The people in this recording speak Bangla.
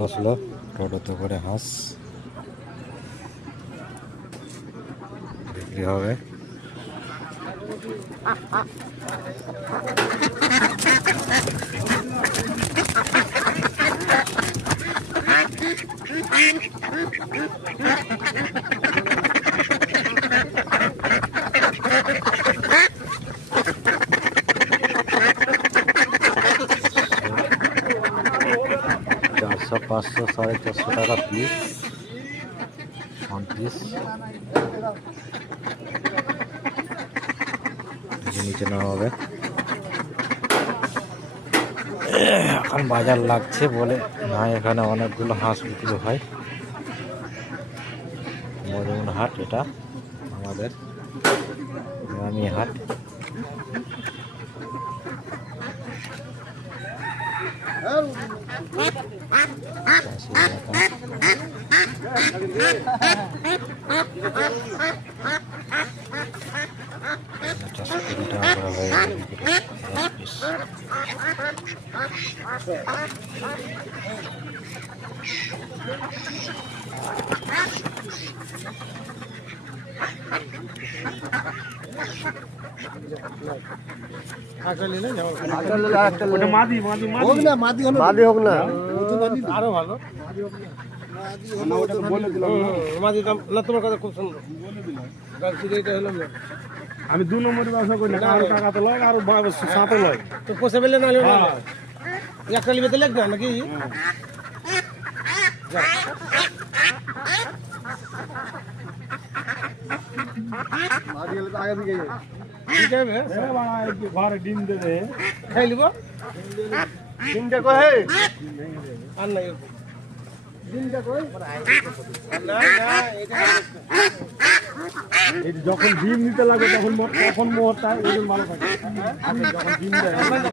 বসলো টোটোতে করে হাঁস বিক্রি হবে। চারশো, 500, 450 টাকা পিস, 1 পিস। নিচে নেওয়া হবে। এখন বাজার লাগছে বলে না, এখানে অনেকগুলো হাঁস বিক্রি হয়। মজুমন হাট, এটা আমাদের গ্রামীণ হাট। মাদি হোক না, আরো ভালো। তোমার কথা খুব সুন্দর। আমি 2 নম্বরে ব্যবসা করি না, আরো টাকা তো লয় আর সাথে লয় তো পোষে পেলে না একটা লিবে তো লাগবে নাকি? ঘরে ডিম দেবে, খাই লিব ডিমটা কহে আর নাই যখন ডিম নিতে লাগে তখন মোহরটা ভালো থাকে। যখন ডিম দেয়